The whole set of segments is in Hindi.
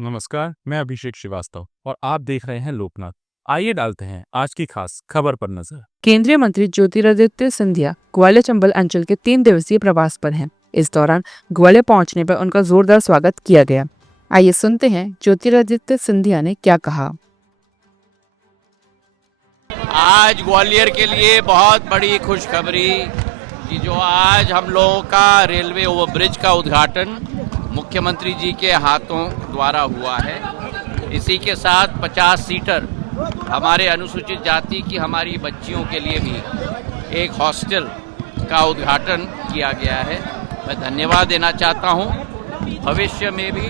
नमस्कार, मैं अभिषेक श्रीवास्तव और आप देख रहे हैं लोकनाथ। आइए डालते हैं आज की खास खबर पर नजर। केंद्रीय मंत्री ज्योतिरादित्य सिंधिया ग्वालियर चंबल अंचल के 3 दिवसीय प्रवास पर हैं। इस दौरान ग्वालियर पहुंचने पर उनका जोरदार स्वागत किया गया। आइए सुनते हैं ज्योतिरादित्य सिंधिया ने क्या कहा। आज ग्वालियर के लिए बहुत बड़ी खुशखबरी कि जो आज हम लोगों का रेलवे ओवरब्रिज का उद्घाटन मुख्यमंत्री जी के हाथों द्वारा हुआ है। इसी के साथ 50 सीटर हमारे अनुसूचित जाति की हमारी बच्चियों के लिए भी एक हॉस्टल का उद्घाटन किया गया है। मैं धन्यवाद देना चाहता हूं। भविष्य में भी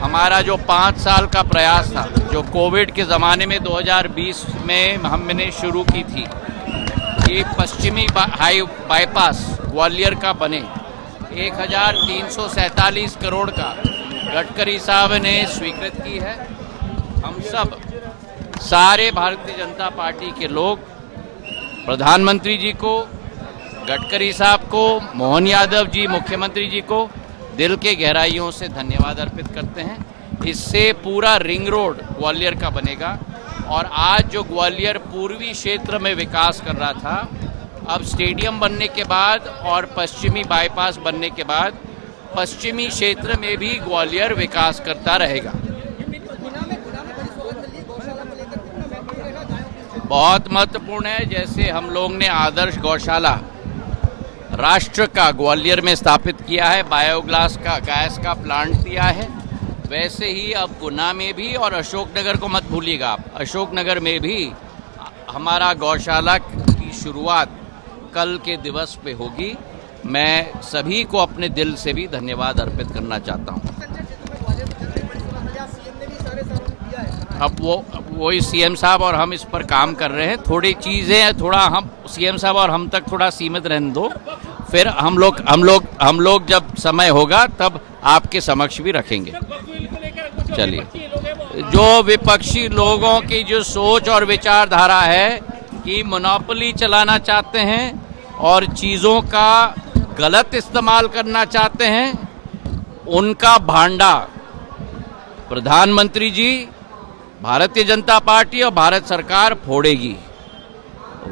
हमारा जो 5 साल का प्रयास था, जो कोविड के ज़माने में 2020 में हमने शुरू की थी कि पश्चिमी हाई बाईपास ग्वालियर का बने, 1347 करोड़ का गडकरी साहब ने स्वीकृत की है। हम सब सारे भारतीय जनता पार्टी के लोग प्रधानमंत्री जी को, गडकरी साहब को, मोहन यादव जी मुख्यमंत्री जी को दिल के गहराइयों से धन्यवाद अर्पित करते हैं। इससे पूरा रिंग रोड ग्वालियर का बनेगा और आज जो ग्वालियर पूर्वी क्षेत्र में विकास कर रहा था, अब स्टेडियम बनने के बाद और पश्चिमी बाईपास बनने के बाद पश्चिमी क्षेत्र में भी ग्वालियर विकास करता रहेगा। बहुत महत्वपूर्ण है। जैसे हम लोग ने आदर्श गौशाला राष्ट्र का ग्वालियर में स्थापित किया है, बायोगैस का गैस का प्लांट दिया है, वैसे ही अब गुना में भी और अशोकनगर को मत भूलिएगा आप, अशोकनगर में भी हमारा गौशाला की शुरुआत कल के दिवस पे होगी। मैं सभी को अपने दिल से भी धन्यवाद अर्पित करना चाहता हूँ। अब वही सीएम साहब और हम इस पर काम कर रहे हैं। थोड़ी चीज़ें हैं, थोड़ा हम सीएम साहब और हम तक थोड़ा सीमित रहने दो, फिर हम लोग जब समय होगा तब आपके समक्ष भी रखेंगे। चलिए, जो विपक्षी लोगों की जो सोच और विचारधारा है कि मोनोपोली चलाना चाहते हैं और चीज़ों का गलत इस्तेमाल करना चाहते हैं, उनका भांडा प्रधानमंत्री जी, भारतीय जनता पार्टी और भारत सरकार फोड़ेगी।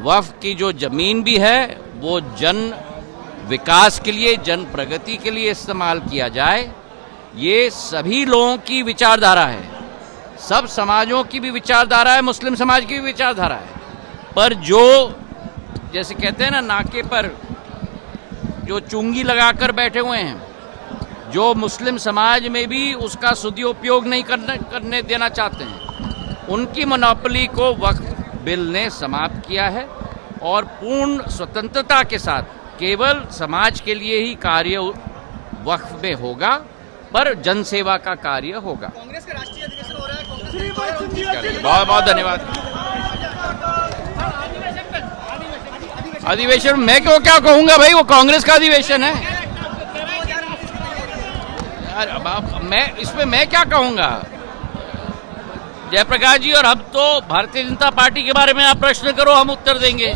वक्फ की जो जमीन भी है वो जन विकास के लिए, जन प्रगति के लिए इस्तेमाल किया जाए। ये सभी लोगों की विचारधारा है, सब समाजों की भी विचारधारा है, मुस्लिम समाज की भी विचारधारा है। पर जो जैसे कहते हैं ना, नाके पर जो चुंगी लगाकर बैठे हुए हैं, जो मुस्लिम समाज में भी उसका सदुपयोग नहीं करने देना चाहते हैं, उनकी मोनोपोली को वक्फ बिल ने समाप्त किया है और पूर्ण स्वतंत्रता के साथ केवल समाज के लिए ही कार्य वक्फ में होगा, पर जनसेवा का कार्य होगा। कांग्रेस का राष्ट्रीय अधिवेशन हो रहा है। बहुत बहुत धन्यवाद। अधिवेशन मैं क्यों क्या कहूंगा भाई, वो कांग्रेस का अधिवेशन है। मैं इसमें मैं क्या कहूंगा जयप्रकाश जी, और अब तो भारतीय जनता पार्टी के बारे में आप प्रश्न करो, हम उत्तर देंगे।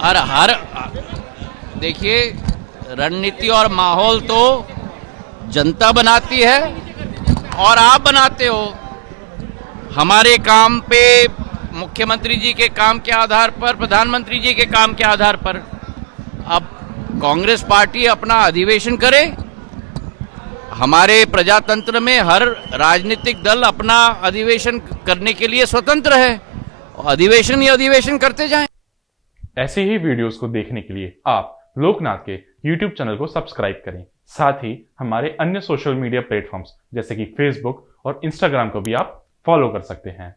हर देखिए, रणनीति और माहौल तो जनता बनाती है और आप बनाते हो। हमारे काम पे मुख्यमंत्री जी के काम के आधार पर, प्रधानमंत्री जी के काम के आधार पर अब कांग्रेस पार्टी अपना अधिवेशन करे। हमारे प्रजातंत्र में हर राजनीतिक दल अपना अधिवेशन करने के लिए स्वतंत्र है, अधिवेशन ही अधिवेशन करते जाएं। ऐसे ही वीडियोस को देखने के लिए आप लोकनाथ के YouTube चैनल को सब्सक्राइब करें। साथ ही हमारे अन्य सोशल मीडिया प्लेटफॉर्म्स जैसे कि फेसबुक और इंस्टाग्राम को भी आप फॉलो कर सकते हैं।